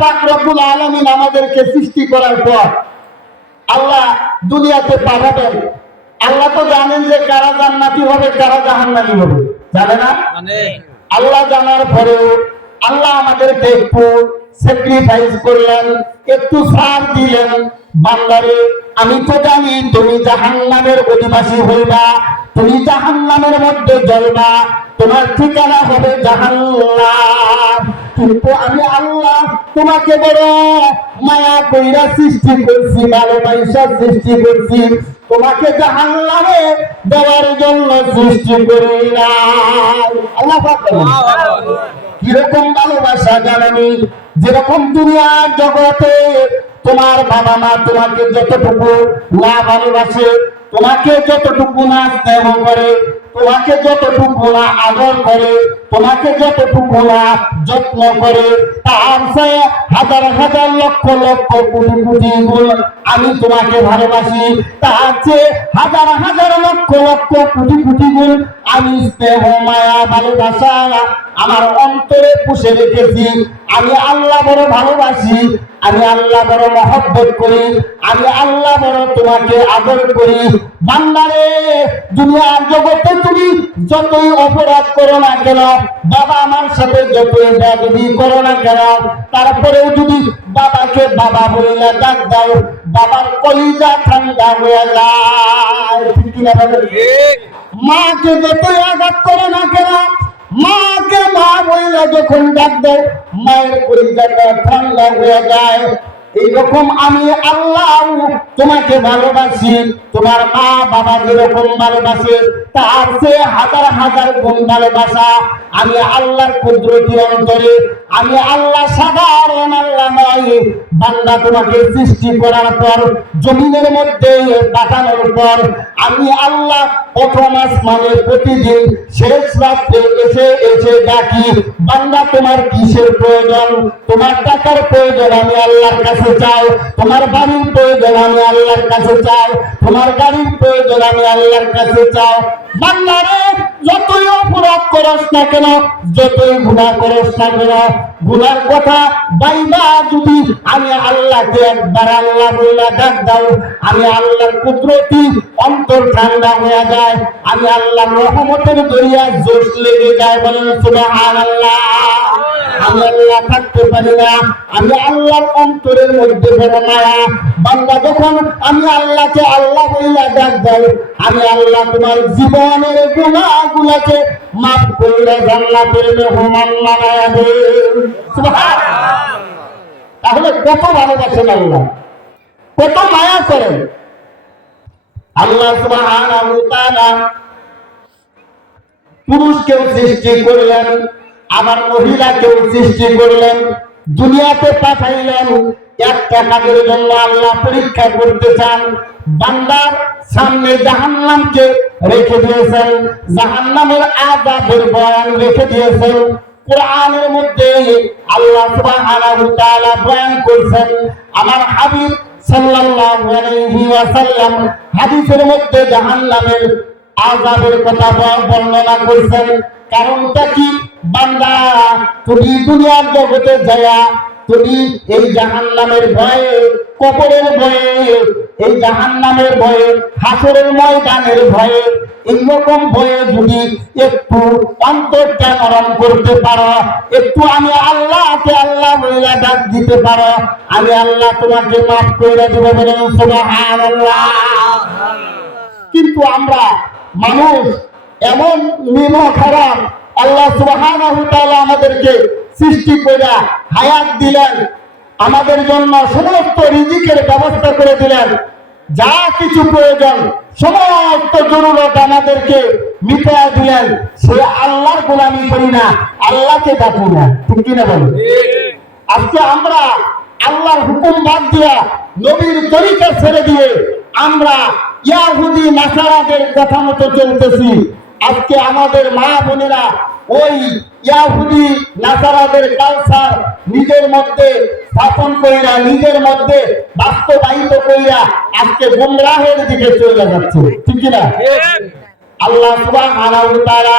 পাক রব্বুল আলামিন আমাদেরকে সৃষ্টি করার পর আল্লাহ দুনিয়াতে পাঠাবেন। আল্লাহ তো জানেন যে কারা জান্নাতি হবে কারা জাহান্নামী হবে, জানে না? আল্লাহ জানার পরেও আল্লাহ আমাদেরকে একটু স্যাক্রিফাইস করলেন, একটু ছাড় দিলেন। বান্দারে, আমি তো জানি তুমি জাহান্নামের অধিবাসী হইবা, তুমি জাহান্নামের মধ্যে জ্বলবা, তোমার ঠিকানা হবে জাহান্নাম। কিন্তু আমি আল্লাহ তোমাকে বড় মায়া কইরা সৃষ্টি করছি, ভালোবাসা সৃষ্টি করছি, তোমাকে জাহান্নামে দেওয়ার জন্য সৃষ্টি করি না। আল্লাহ পাক কিরকম ভালোবাসা জানেনি? যেরকম দুনিয়ার জগতে তোমার বাবা মা তোমাকে যতটুকু না ভালোবাসে, তোমাকে যতটুকু না স্নেহ করে, তোমাকে যতটুকু না আদর করে, তোমাকে যতটুকু না যত্ন করে, তার চেয়ে হাজার হাজার লক্ষ লক্ষ কোটি কোটি গুণ আমি তোমাকে ভালোবাসি। তার চেয়ে হাজার হাজার লক্ষ লক্ষ কোটি কোটি গুণ আমি স্নেহ মায়া ভালোবাসা আমার অন্তরে পুষে রেখেছি। আমি আল্লাহ বড় ভালোবাসি, আমি আল্লাহ বড় মহব্বত করি, আমি আল্লাহ বড় তোমাকে আদর করি। বান্দারে, দুনিয়ার জগতে তুমি যতই অপরাধ করো না কেন, বাবা আমার সাথে যতই বেয়াদবি করো না কেন, তারপরেও যদি বাবাকে বাবা বলে ডাক দাও, বাবার কলিজা ঠান্ডা হয়ে যায়। ঠিক কিনা বলেন? মাকে যতই আঘাত করো না কেন, মাকে মা বলে যখন ডাক দাও, মায়ের কলিজাটা ঠান্ডা হয়ে যায়। এইরকম আমি আল্লাহ তোমাকে ভালোবাসি। তোমার মা বাবা যেরকম ভালোবাসে, তার চেয়ে হাজার হাজার গুণ ভালোবাসা আমি আল্লাহর কুদরতি অন্তরে, আমি আল্লাহ সাধারণ আল্লাহ নয়। বান্দা, তোমাকে সৃষ্টি করার পর, জমিনের মধ্যে পাঠানোর পর, আমি আল্লাহ প্রথম আসমানে প্রতিদিন শেষ রাত্রে এসে এসে ডাকি, বান্দা তোমার কিসের প্রয়োজন? তোমার টাকার প্রয়োজন আমি আল্লাহর কাছে চাই, তোমার বাড়ির প্রয়োজন আমি আল্লাহর কাছে চাই, তোমার গাড়ির প্রয়োজন আমি আল্লাহর কাছে চাই। বান্দারে, যতই অপরাধ করস না কেন, যতই গুনাহ করস না কেন, গুনার কথা বাইবা যদি আমি আল্লাহকে একবার আল্লাহ বলে ডাক দাও, আমি আল্লাহর কুদরতি অন্তর ঠান্ডা হয়ে যায়, আমি আল্লাহর রহমতের দরিয়া জোশ লেগে যায়। বলেন সুবহানাল্লাহ। আমি আল্লাহ থাকতে পারি না, আমি আল্লাহর অন্তরের মধ্যে বড় মায়া। বান্দা, যখন আমি আল্লাহকে আল্লাহ বলে ডাক দাও, আমি আল্লাহ তোমার জীবনের গুনাহগুলোকে মাফ করে জান্নাতের মেহমান বানায়া দেন। সুবহানাল্লাহ। তাহলে কত ভালোবাসেন আল্লাহ, কত মায়া করেন আল্লাহ সুবহানাহু ওয়া তাআলা। পুরুষকেও সৃষ্টি করলেন, আবার মহিলাকেও সৃষ্টি করলেন, দুনিয়াতে পাঠাইলেন একটা কাজের জন্য। আল্লাহ পরীক্ষা করতে চান। বান্দার সামনে জাহান্নামকে রেখে দিয়েছেন, জাহান্নামের আযাবের বয়ান রেখে দিয়েছেন। কোরআনের মধ্যে আল্লাহ সুবহানাহু ওয়া তাআলা বয়ান করেছেন। আমার হাবিব সাল্লাল্লাহু আলাইহি ওয়াসাল্লাম হাদিসের মধ্যে জাহান্নামের আযাবের কথা বর্ণনা করেছেন। কারণটা কি? বান্দা, তুমি দুনিয়ার জগতে যায়া তুমি এই জাহান্নামের ভয়ে, কবরের ভয়ে, এই জাহান্নামের ভয়ে, হাসরের ময়দানের ভয়ে, এইরকম ভয়ে যদি একটু অন্তরটা নরম করতে পারো, একটু আমি আল্লাহকে আল্লাহ বলে ডাক দিতে পারো, আমি আল্লাহ তোমাকে মাফ করে দেব। বলেন সুবহানাল্লাহ। কিন্তু আমরা মানুষ এমন নির্মম খারাপ, আল্লাহ সুবহানাহু ওয়া তাআলা আমাদেরকে সৃষ্টি করে হায়াত দিলেন, আমাদের জন্য সমস্ত রিজিকের ব্যবস্থা করে দিলেন, যা কিছু প্রয়োজন সমস্ত জরুরত আমাদেরকে মিটাইয়া দিলেন। সে আল্লাহর গোলামি করি না, আল্লাহকে ডাকি না। ঠিক কিনা বলেন? আজকে আমরা আল্লাহর হুকুম বাদ দিয়া নবীর তরিকা ছেড়ে দিয়ে আমরা ইহুদি নাসারাদের কথা মতো চলতেছি। আজকে আমাদের মা বোনেরা ওই ইহুদি নাসারাদের কালচার নিজের মধ্যে স্থাপন কইরা, নিজের মধ্যে বাস্তবায়িত কইরা আজকে গুমরাহের দিকে চলে যাচ্ছে। ঠিক কিনা? আল্লাহ সুবহানাহু ওয়া তাআলা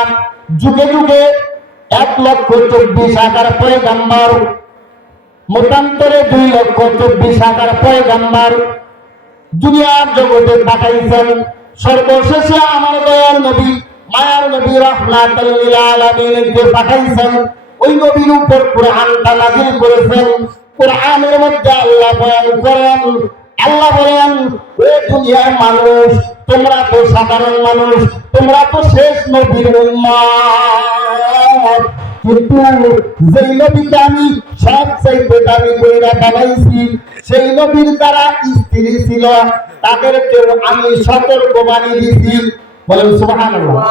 যুগে যুগে 1,24,000 পয়গম্বর মতান্তরে 2,24,000 পয়গম্বর দুনিয়ার জগতে পাঠাইছেন। সর্বশেষে আমার দয়ার নবী, মায়ার নবী রাহমাতুল লিল আলামিনকে পাঠাইছেন। ওই নবীর উপর কোরআনটা নাযিল করেছেন। কোরআনের মধ্যে আল্লাহ বয়ান করেন, আল্লাহ বলেন, ও দুনিয়ার মানুষ, তোমরা তো সাধারণ মানুষ, তোমরা তো শেষ নবীর উম্মত, কিন্তু যেই নবীকে আমি সবচাইতে দামি কইরা বানাইছি, সেই নবীর যারা স্ত্রী ছিল তাদেরকেও আমি সতর্কবাণী দিছি। বলেন সুবহানাল্লাহ।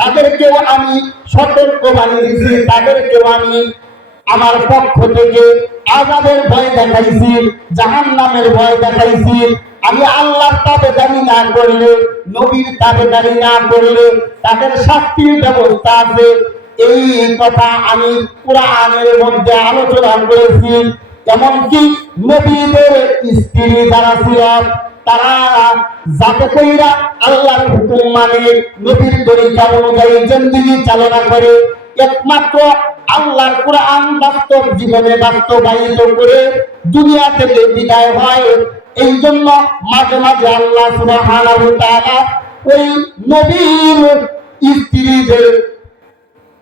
তাদেরকেও আমি সতর্কবাণী দিছি, তাদেরকেও আমি আমার পক্ষ থেকে আযাবের ভয় দেখাইছি, জাহান্নামের ভয় দেখাইছি। আমি আল্লাহর তাবেদারি না করলে, নবীর তাবেদারি না করলে তাদের শাস্তির ব্যবস্থা আছে। এই কথা আমি কোরআনের মধ্যে আলোচনা করেছি। এমনকি নবীদের স্ত্রী যারা ছিল তারা যাতে কইরা আল্লাহর হুকুম মানে, নবীর তরিকা অনুযায়ী জিন্দেগি চালনা করে, একমাত্র আল্লাহর কোরআন বাস্তব জীবনে বাস্তবায়িত করে দুনিয়া থেকে বিদায় হয়। এই জন্য মাঝে মাঝে আল্লাহ সুবহানাহু ওয়া তাআলা ওই নবীর স্ত্রীদের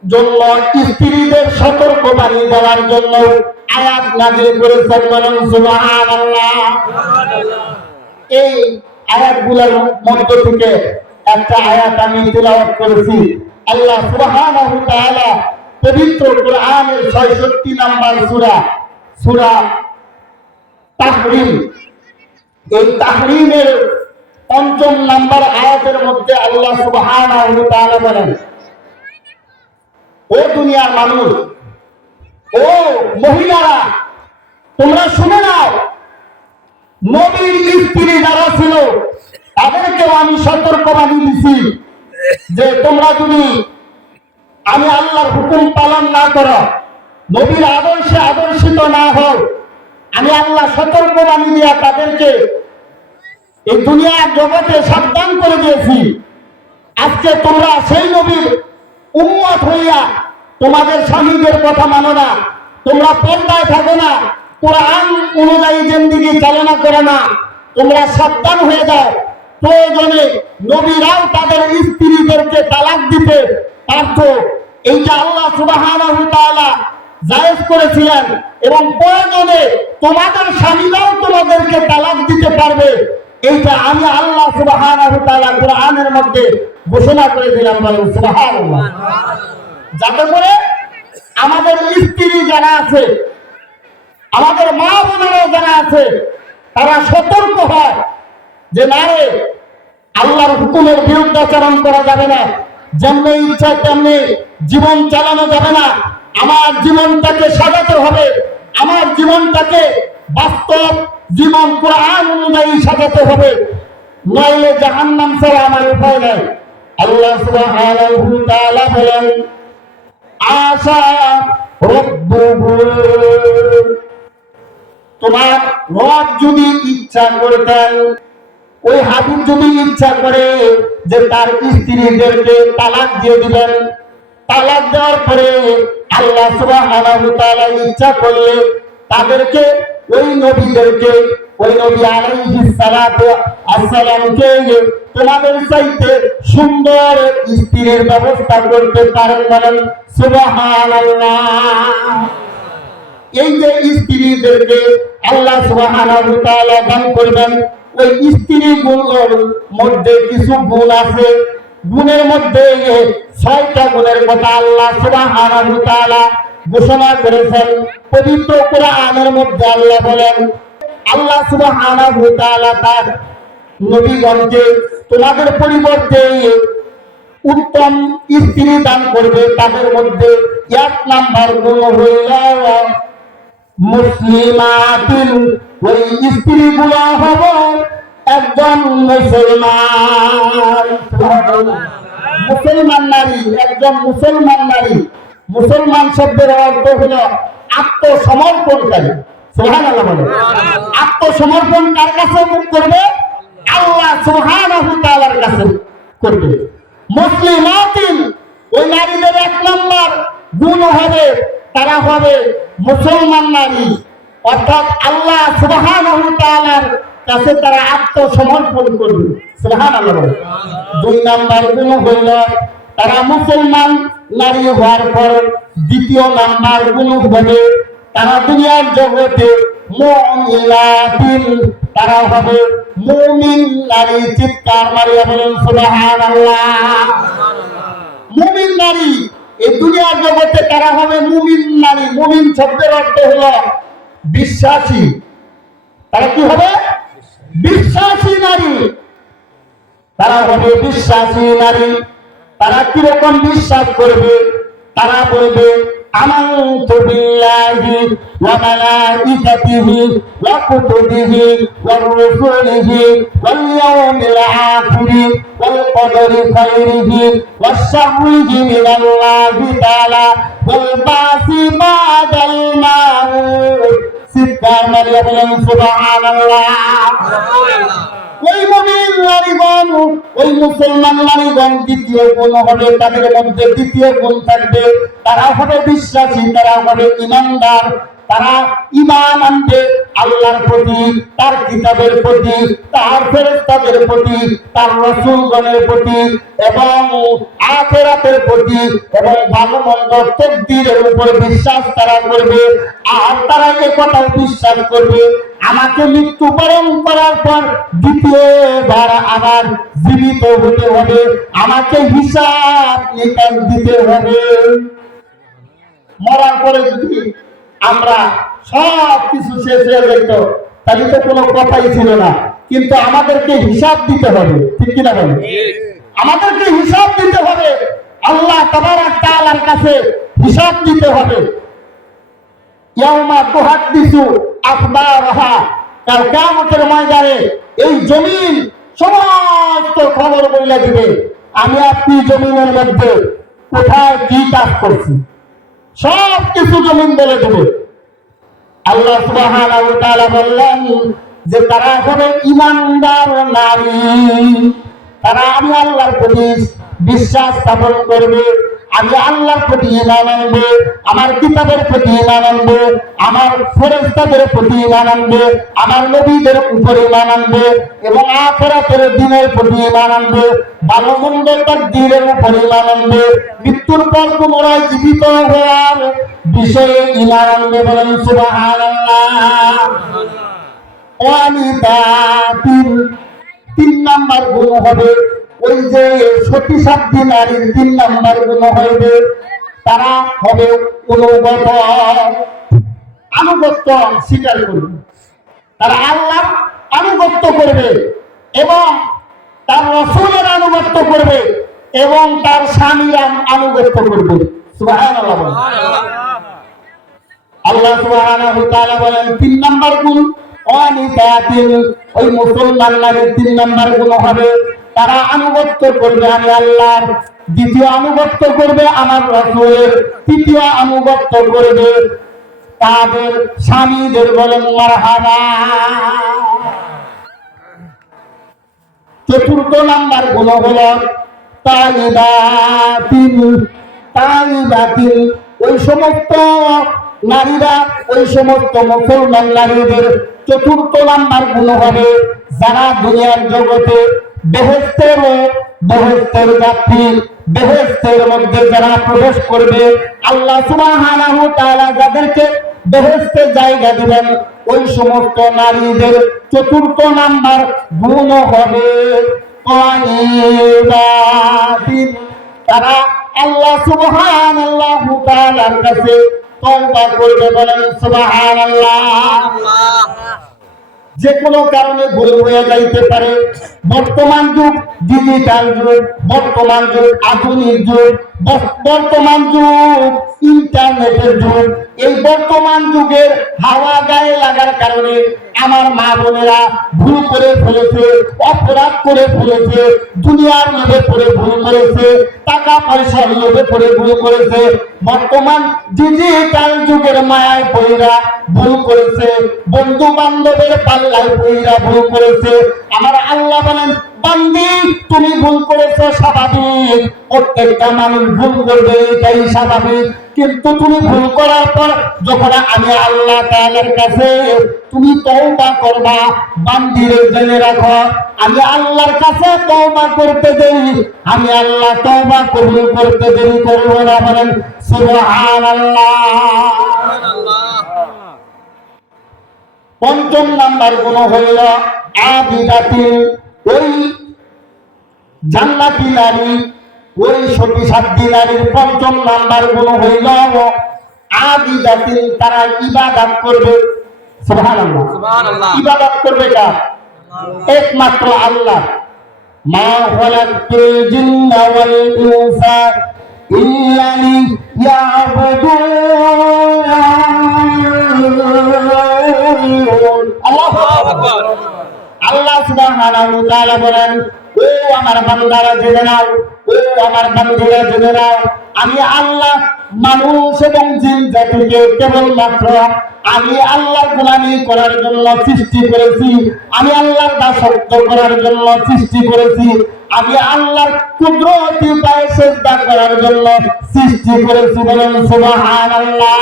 জন্য, স্ত্রীদের সতর্কবাণী দেওয়ার জন্য আয়াত নাযিল করেছেন। বলেন সুবহানাল্লাহ। এই আয়াতগুলোর মধ্য থেকে একটা আয়াত আমি তেলাওয়াত করেছি। আল্লাহ সুবহানাহু ওয়া তাআলা পবিত্র কোরআনের ৬৬ নম্বর সূরা, সূরা তাহরিম, এই তাহরিমের ৫ম নম্বর আয়াতের মধ্যে আল্লাহ সুবহানাহু ওয়া তাআলা বলেন, ও দুনিয়ার মানুষ, ও মহিলারা, তোমরা শুনে নাও, নবীর স্ত্রী যারা ছিল তাদেরকেও আমি সতর্কবাণী দিছি যে তোমরা যদি আমি আল্লাহর হুকুম পালন না করো, নবীর আদর্শে আদর্শিত না হও, আমি আল্লাহ সতর্কবাণী দিয়া তাদেরকে এই দুনিয়ার জগতে সাবধান করে দিয়েছি। আজকে তোমরা সেই নবীর উম্মত হইয়া তোমাদের স্বামীদের কথা মানো না, তোমরা পর্দায় থাকো না, কোরআন অনুযায়ী জিন্দেগি চালনা করে না, তোমরা সাবধান হয়ে যাও। প্রয়োজনে নবীরাও তাদের স্ত্রীদেরকে তালাক দিতে পারত, এইটা আল্লাহ সুবহানাহু ওয়া তাআলা জায়েজ করেছিলেন, এবং প্রয়োজনে তোমাদের স্বামীরাও তোমাদেরকে তালাক দিতে পারবে, এইটা আমি আল্লাহ সুবহানাহু ওয়া তাআলা কোরআনের মধ্যে ঘোষণা করে দিলাম। বলেন সুবহানাল্লাহ। যাতে করে আমাদের স্ত্রী যারা আছে, আমাদের মা বোনেরা যারা আছে, তারা সতর্ক হয় যে না রে, আল্লাহর হুকুমের বিরুদ্ধাচরণ করা যাবে না, যেমনি ইচ্ছা তেমনি জীবন চালানো যাবে না, আমার জীবনটাকে সাজাতে হবে, আমার জীবনটাকে বাস্তব জীবন কোরআন অনুযায়ী সাজাতে হবে, নইলে জাহান্নাম ছাড়া আমার উপায় নাই। আল্লাহ সুবহানাহু ওয়া তাআলা বলেন, আশা রব্বুহু, তোমার রব যদি ইচ্ছা করতেন, ওই হাবিব যদি ইচ্ছা করে যে তার স্ত্রীদেরকে তালাক দিয়ে দিবেন, তালাক দেওয়ার পরে আল্লাহ সুবহানাহু ওয়া তাআলা ইচ্ছা করলে তাদেরকে, ওই নবীদেরকে, ওই নবী আলাইহিস সালাতু আসসালামকে তোমাদের চাইতে সুন্দর স্ত্রীর ব্যবস্থা করতে পারেন। বলেন সুবহানাল্লাহ। এই যে স্ত্রীদেরকে আল্লাহ সুবহানাহু ওয়া তাআলা দান করবেন, ওই স্ত্রীগুলোর মধ্যে কিছু গুণ আছে, গুণের মধ্যে ৬টা গুণের কথা আল্লাহ সুবহানাহু ওয়া তাআলা ঘোষণা করেছেন পবিত্র কোরআনের মধ্যে। আল্লাহ বলেন, আল্লাহ সুবহানাহু ওয়া তাআলা তার নবীগণকে তোমাদের পরিবর্তে উত্তম স্ত্রী দান করবে। তাদের মধ্যে ১ নাম্বার গুণ হইল মুসলিমাতুন, ওই স্ত্রীগুলো হবে একজন মুসলমান, মুসলমান নারী, একজন মুসলমান নারী। মুসলমান শব্দের অর্থ হলো আত্মসমর্পণকারী। সুবহানাল্লাহ বলেন। আত্মসমর্পণ কার কাছে করবে? আল্লাহ সুবহানাহু ওয়া তাআলার কাছে করবে। মুসলিমাতিন, ওই নারীদের ১ নাম্বার গুণ হবে তারা হবে মুসলমান নারী, অর্থাৎ আল্লাহ সুবহানাহু ওয়া তাআলার কাছে তারা আত্মসমর্পণ করবে। সুবহানাল্লাহ। 2 নাম্বার গুণ হইল তারা মুসলমান নারী হওয়ার পর দ্বিতীয় নাম্বার গুণ হবে তারা দুনিয়ার জগতে মুমিনাতিন, তারা হবে মুমিন নারী। চিৎকার মারিয়া বলেন সুবহানাল্লাহ। মুমিন নারী এই দুনিয়ার জগতে তারা হবে মুমিন নারী। মুমিন শব্দের অর্থ হলো বিশ্বাসী। তারা কি হবে? বিশ্বাসী নারী। তারা হবে বিশ্বাসী নারী। তারা কিরকম বিশ্বাস করবে? তারা বলবে আমানতু বিল্লাহি ওয়া মালাইকাতিহি ওয়া কুতুবিহি ওয়া রুসুলিহি ওয়াল ইয়াউমিল আখির ওয়াল কদরি খাইরিহি ওয়াশ শাররিহি মিনাল্লাহি তাআলা ওয়াল বাসি বাদাল মাউত। চিৎকার মারিয়া বলেন সুবহানাল্লাহ। ওই মুমিন নারীগণ, ওই মুসলমান নারীগণ দ্বিতীয় গুণ হবে, তাদের মধ্যে দ্বিতীয় গুণ থাকবে তারা হবে বিশ্বাসী, তারা হবে ঈমানদার। তারা ঈমান আনবে আল্লাহর প্রতি, তার কিতাবের প্রতি, তার ফেরেশতাদের প্রতি, তার রাসূলগণের প্রতি এবং আখিরাতের প্রতি এবং ভালো মন্দ তাকদীরের উপর বিশ্বাস তারা করবে। আর তারা এই কথাও বিশ্বাস করবে আমাকে মৃত্যুবরণ করার পর দ্বিতীয়বার আবার জীবিত হতে হবে, আমাকে হিসাব নিকাশ দিতে হবে। মরার পরে যদি আমরা সব কিছু শেষ হয়ে যেত তাহলে তো কোনো কথাই ছিল না, কিন্তু আমাদেরকে হিসাব দিতে হবে। ঠিক কিনা বলেন? আমাদেরকে হিসাব দিতে হবে, আল্লাহ তাবারক তাআলার কাছে হিসাব দিতে হবে। ইয়াউমা তুহাদ্দিসু আখবারাহা, কাল কিয়ামতের ময়দানে এই জমিন সমস্ত খবর বলে দিবে। আমি আপনি জমিনের মধ্যে কোথায় কি কাজ করছি সব কিছু জমিন বলে দেবে। আল্লাহ সুবহানাহু ওয়া তাআলা বললেন যে তারা হবে ঈমানদার নারী। তারা আমি আল্লাহর প্রতি বিশ্বাস স্থাপন করবে, আমি আল্লাহর প্রতি ঈমান আনবে, আমার কিতাবের প্রতি ঈমান আনবে, আমার ফেরেশতাদের প্রতি ঈমান আনবে, আমার নবীদের উপরে ঈমান আনবে এবং আখিরাতের দিনের প্রতি ঈমান আনবে, ভালো মন্দ তাকদীরের উপরে ঈমান আনবে, মৃত্যুর পর পুনরায় জীবিত হওয়ার বিষয়ে ঈমান আনবে। বলেন সুবহানাল্লাহ। ওয়ানিতাতিন, 3 নাম্বার গুণ হবে ওই যে সতী সাধ্যী নারীর 3 নাম্বার গুণ হবে তারা হবে অনুগত, আনুগত্য স্বীকার করবে। তারা আল্লাহর আনুগত্য করবে এবং তার রাসূলের আনুগত্য করবে এবং তার স্বামীর আনুগত্য করবে। সুবহানাল্লাহ। আল্লাহ সুবহানাহু ওয়া তাআলা বলেন 3 নাম্বার গুণ ওয়ানিতাতিন, ওই মুসলমান নারীর 3 নাম্বার গুণ হবে তারা আনুগত্য করবে আমি আল্লাহর, দ্বিতীয় আনুগত্য করবে আমার রাসূলের, তৃতীয় আনুগত্য করবে তাদের স্বামীদের। বলেন মারহাবা। চতুর্থ নাম্বার গুণ হলো তাইবাতিন। তাইবাতিন, ওই সমস্ত নারীরা, ওই সমস্ত মুসলমান নারীদের চতুর্থ নাম্বার গুণ হবে যারা দুনিয়ার জগতে বেহেশতের যাত্রী, বেহেশতের মধ্যে যারা প্রবেশ করবে, আল্লাহ সুবহানাহু ওয়া তাআলা যাদেরকে বেহেশতে জায়গা দিবেন ওই সমস্ত নারীদের চতুর্থ নাম্বার গুণ হবে তাইবাতিন। তারা আল্লাহ সুবহানাল্লাহু তাআলার কাছে তওবা করবে। বলেন সুবহানাল্লাহ। যে কোনো কারণে ভুল হয়ে যাইতে পারে। বর্তমান যুগ ডিজিটাল যুগ, বর্তমান যুগ আধুনিক যুগ, বর্তমান যুগ ইন্টারনেটের যুগ। এই বর্তমান যুগের হাওয়া গায়ে লাগার কারণে আমার মা বোনেরা ভুল করে ফেলেছে, অপরাধ করে ফেলেছে, দুনিয়ার লোভে পড়ে ভুল করেছে, টাকা পয়সার লোভে পড়ে ভুল করেছে, বর্তমান ডিজিটাল যুগের মায়ায় পড়িরা ভুল করেছে, বন্ধু বান্ধবের পাল্লায় পড়িরা ভুল করেছে। আমার আল্লাহ বলেন বান্দি তুমি ভুল করেছো, স্বাভাবিক, প্রত্যেকটা মানুষ ভুল করবে, এটাই স্বাভাবিক। কিন্তু তুমি ভুল করার পর যখন আমি আল্লাহ তাআলার কাছে তুমি তওবা করবা, বান্দিরে জেনে রাখো আমি আল্লাহর কাছে তওবা করতে দেই, আমি আল্লাহ তওবা কবুল করতে দেরি করব না। বলেন সুবহানাল্লাহ। পঞ্চম নাম্বার গুণ হইল আবিদাতিল, ওই জান্নাতি নারী, ওই সতী সাধ্যী নারীর পঞ্চম নাম্বার গুণ হইল আবিদাতিল, তারা ইবাদত করবে। সুবহানাল্লাহ, সুবহানাল্লাহ। ইবাদত করবে কার? একমাত্র আল্লাহ। মা খালাকতুল জিন্না ওয়াল ইনসা ইল্লা লিয়াবুদুন। আল্লাহু আকবার। আল্লাহ সুবহানাহু ওয়া তাআলা বলেন, ও আমার বান্দারা জেনে নাও, ও আমার বান্দীরা জেনে নাও, আমি আল্লাহ মানুষ এবং জিন জাতিকে কেবলমাত্র আমি আল্লাহর গোলামি করার জন্য সৃষ্টি করেছি, আমি আল্লাহর দাসত্ব করার জন্য সৃষ্টি করেছি, আমি আল্লাহর কুদরতি পায়ে সিজদা করার জন্য সৃষ্টি করেছি। বলেন সুবহানাল্লাহ।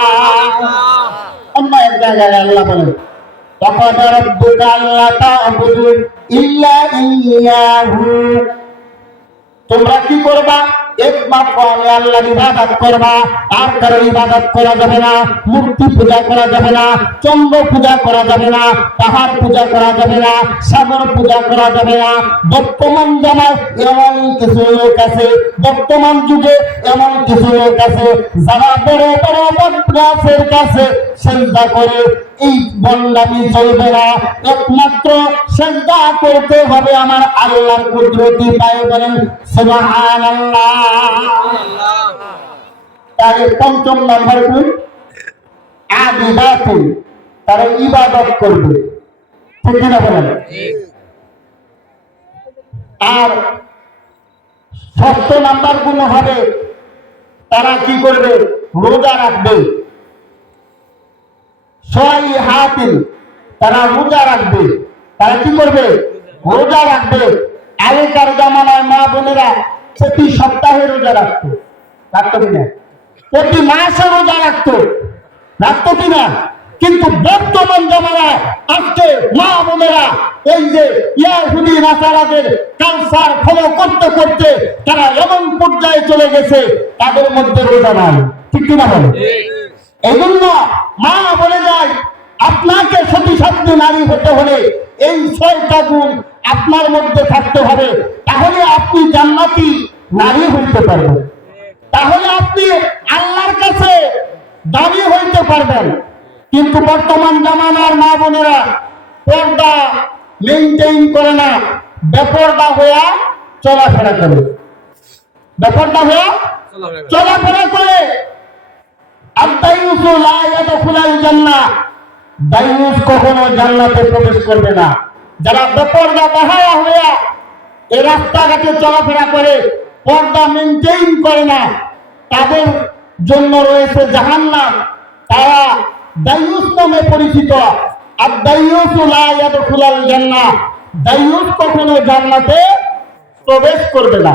অন্য এক জায়গায় আল্লাহ বলেন, وَقَضَى رَبُّكَ أَلَّا تَعْبُدُوا إِلَّا إِيَّاهُ। তোমরা কি করবা? একমাত্র আমি আল্লাহর ইবাদত করবা, আর কারো ইবাদত করা যাবে না, মূর্তি পূজা করা যাবে না, চন্দ্র পূজা করা যাবে না, পাহাড় পূজা করা যাবে না, সাগর পূজা করা যাবে না। বর্তমান জামায় এমন কিছু লোক আছে, বর্তমান যুগে এমন কিছু লোক আছে যারা বড় বড় বটগাছের কাছে সিজদা করে। এই বন্দামি চলবে না, একমাত্র সিজদা করতে হবে আমার আল্লাহর কুদরতি পায়ে। বলেন সুবহানাল্লাহ। তার পঞ্চম নাম্বার গুণ আবিদাতুন, তারা ইবাদত করবে। ঠিক না বলেন? আর ষষ্ঠ নাম্বার গুণ হবে তারা কি করবে? রোজা রাখবে। সহিহাতিন, তারা রোজা রাখবে। তারা কি করবে? রোজা রাখবে। আগেকার জামানায় মা বোনেরা প্রতি সপ্তাহে রোজা রাখতো, রাখতো কিনা? প্রতি মাসে রোজা রাখতো, রাখতো কিনা? কিন্তু বর্তমান জামানায় আজকে মা বোনেরা এই যে ইহুদি নাসারাদের কালচার ফলো করতে করতে তারা এমন পর্যায়ে চলে গেছে তাদের মধ্যে রোজা নাই। ঠিক কিনা বলে? এই জন্য মা বলে যায়, আপনাকে সতী সাধ্যী নারী হতে হলে এই 6টা গুণ আপনার মধ্যে থাকতে হবে, তাহলে আপনি জান্নাতি নারী হইতে পারবেন, তাহলে আপনি আল্লাহর কাছে দাবি হইতে পারবেন। কিন্তু বর্তমান জামানার মা বোনেরা পর্দা মেইনটেইন করে না, বেপরদা হয়ে চলাফেরা করে, বেপরদা হয়ে চলাফেরা করে। আদ-দায়ুসু লা ইয়াদখুলুল জান্নাহ, দায়ুস কখনো জান্নাতে প্রবেশ করবে না। যারা বেপরদা বাহায়া হয়ে এই রাস্তাঘাটে চলাফেরা করে, পর্দা মেইনটেইন করে না, তাদের জন্য রয়েছে জাহান্নাম। তারা দায়ুস নামে পরিচিত। আদ-দায়ুসু লা ইয়াদখুলুল জান্নাহ, দায়ুস কখনো জান্নাতে প্রবেশ করবে না।